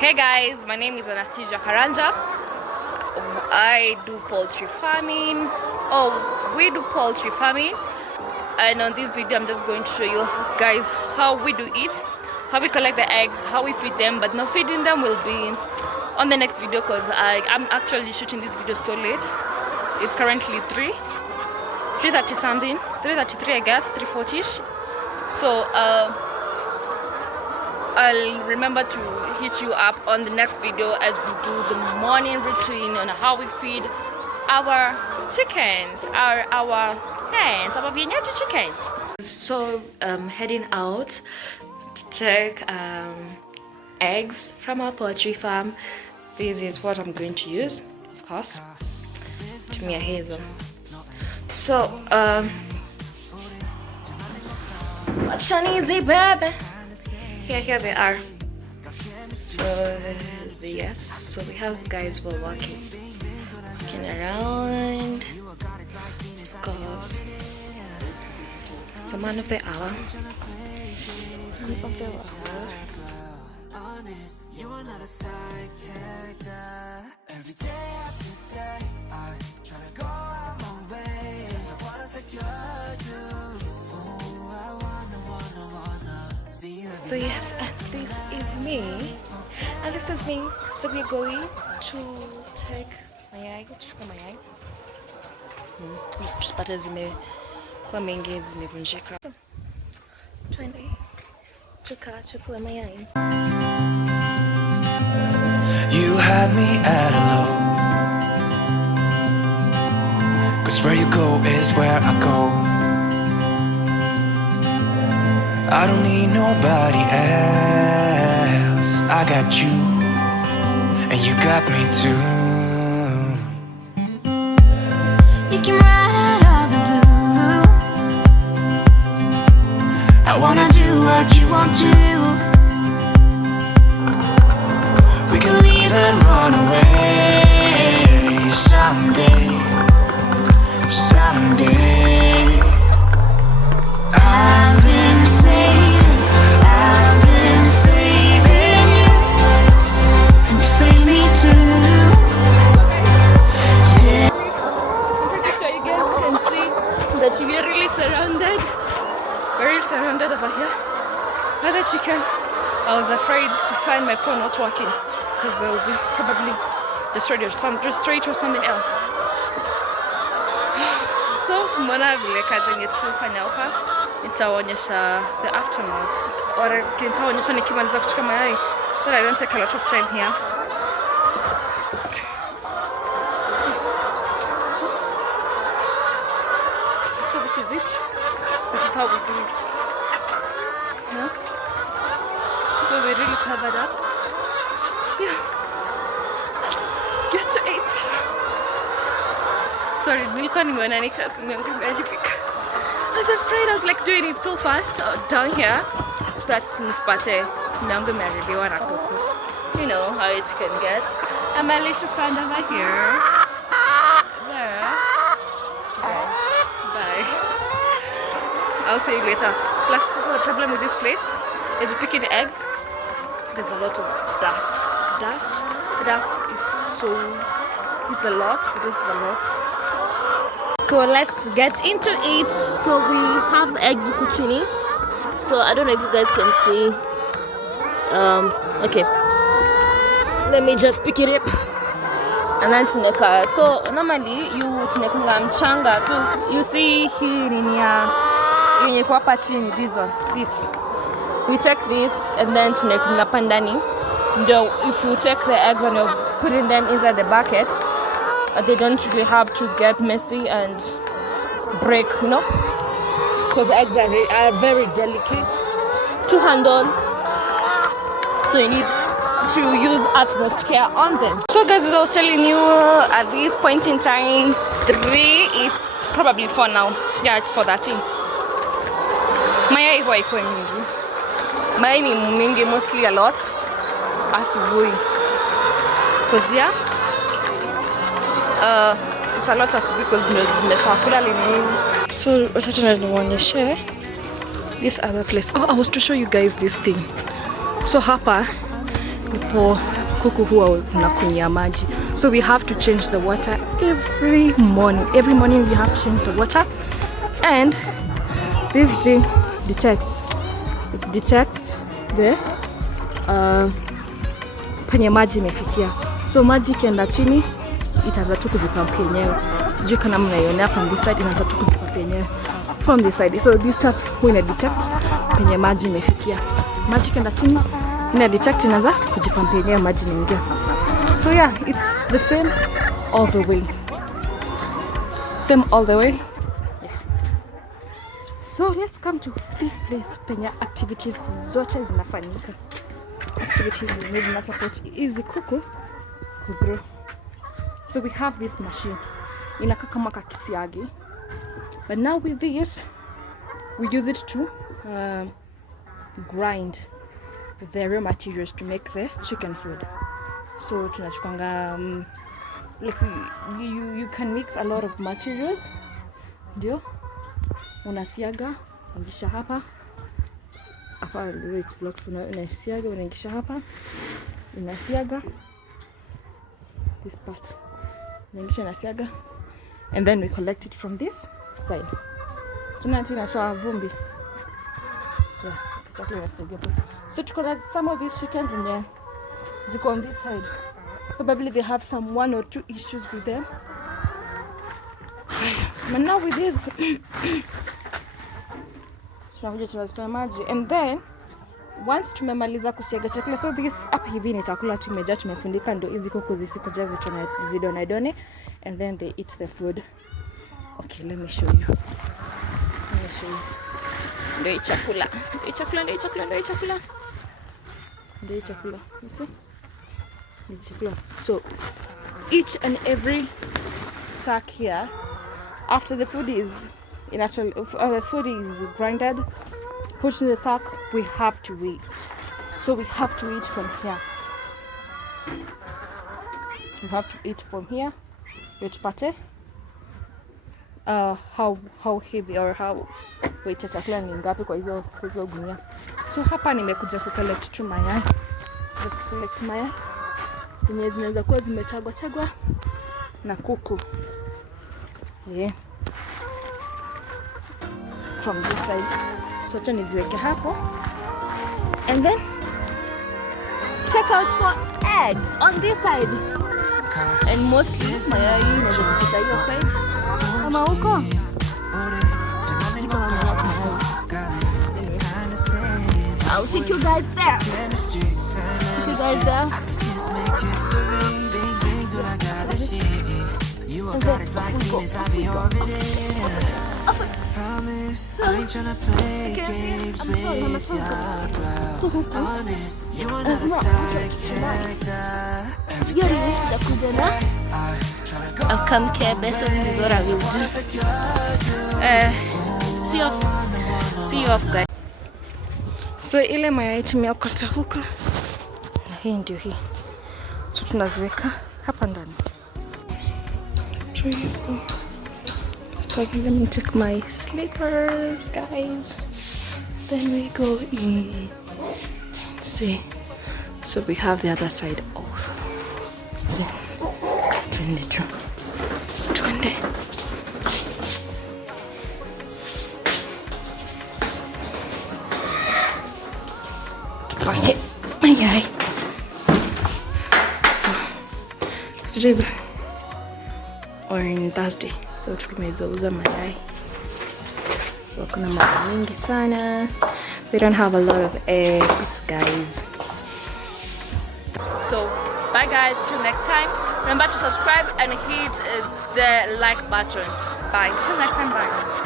Hey guys, my name is Anastacia Karanja. I do poultry farming. We do poultry farming. And on this video, I'm just going to show you guys how we do it, how we collect the eggs, how we feed them. But not feeding them will be on the next video because I'm actually shooting this video so late. It's currently 3:30 something, 3:33 I guess, 3:40ish. So I'll remember to hit you up on the next video as we do the morning routine on how we feed our chickens, our hens, our vienyaji chickens. So heading out to take eggs from our poultry farm. This is what I'm going to use, of course, to me a hazel. So what's an easy baby? Here they are. So yes, so we have guys who are walking around, because it's a man of the hour. You are not a side character. Every day after day, I try to go out my way. I wanna secure you. Oh, I wanna see you. So yes, and this is me. And this is me. So we're going to take mayai, tuchukue mayai. Hizi tusipate zimekuwa mengi zimevunjika. Twende tukachukue mayai. You had me at hello, 'cause where you go is where I go. I don't need nobody else. I got you, and you got me too. You can ride out of the blue. I wanna do what you want to. We can leave and run away someday, someday. I've been saving you. You save me too. Yeah. I'm pretty sure you guys can see that we are really surrounded. We're really surrounded over here by the chicken. I was afraid to find my phone not working, because they'll be probably destroyed or something else. So mbona vile kazi yenye tulifanya hapa, nitaonyesha the aftermath, or nitaonyesha nikimaliza kuchukua mayai, but I don't take a lot of time here. So this is it. This is how we do it. Yeah. So we're really covered up. Yeah, let's get to it. Sorry, nilikuwa nimeonanika simu yangu imeharibika. I was afraid. I was like doing it so fast down here, so that nisipate simu yangu imeharibiwa na kuku. You know how it can get. And my little friend over here. There. Guys, bye. I'll see you later. Plus, the problem with this place is picking the eggs. There's a lot of dust. The dust is a lot. This is a lot. So let's get into it. So we have eggs kuchini. So I don't know if you guys can see. Okay. Let me just pick it up. And then tuneka. So normally you tuneka mchanga. So you see here in here, yenye kwa hapa chini, this one, this. We take this and then tuneka pandani. If you take the eggs and you're putting them inside the bucket, they don't really have to get messy and break, you know, because eggs are very delicate to handle, so you need to use utmost care on them. So guys, as I was telling you, at this point in time, 3, it's probably 4 now. Yeah, it's 4:30. Mayai huwa iko mingi. Mayai ni mingi, mostly a lot asubuhi, because yeah, it's a lot asubuhi because zimeshakula lini. So wacha tena nionyeshe this other place. I was to show you guys this thing. So hapa ndipo kuku huwa zinakunyia maji. So we have to change the water every morning. Every morning we have to change the water, and this thing detects. It detects the penye maji imefikia. So maji ikienda chini itaanza tu kujipamp yenyewe. Sijui kama mnaiona from this side, inaanza tu kujipamp yenyewe from this side. So this stuff huwa ina detect penye maji imefikia. Maji ikienda chini ina detect, inaanza kujipamp yenyewe, maji inaingia. So yeah, it's the same all the way. Same all the way. Yeah. So let's come to this place penye activities zote zinafanyika. Activities zina support hizi kuku ku grow. So we have this machine. Inakaa kama kakisiagi. But now with this, we use it to grind the raw materials to make the chicken food. So tunachukanga like you can mix a lot of materials. Ndio unasiaga, ungisha hapa. Hapa it's blocked, unasiaga, unaingisha hapa. Unasiaga this part. Unaingisha nasiaga, and then we collect it from this side. Tunatoa vumbi. Yeah, chakula inasaidia. So tuko na some of these chickens in there. Ziko on this side. Probably they have some 1 or 2 issues with them. But now with this, tunakuja tunazipea maji, and then once tumemaliza kusiaga chakula, so this hapa hivi ni chakula tumejaa, tumefundika, ndio hizi kuku zisikuja zidonadone, and then they eat the food. Okay, let me show you. Ndio chakula. You see? This chakula. So each and every sack here, after the food is the food is grinded, put in the sack, we have to wait. So we have to eat from here. We have to eat from here. Tupate how heavy or how weight chakula ni ngapi kwa hizo gunia. So hapa nimekuja ku collect tu mayai. Collect mayai. Yenye zinaweza kuwa zimechagwa na kuku. Yeah. From this side. So acha niziweke hapo. And then check out for eggs on this side. And mostly mayai inaweza kupita hiyo side. Kama huko. I'll take you guys there. I'll come care best, so this is what I will do. See you off guys. So ile mayai tumeokota huko, na hii ndio hii. So tunaziweka hapa ndani. Let me take my slippers, guys. Then we go in. See. So we have the other side also. So, 20. Okay, mayai. So today's on Thursday. So tumezauza mayai. So kuna mayai mingi sana. We don't have a lot of eggs, guys. So bye guys, till next time. Remember to subscribe and hit the like button. Bye, till next time, bye.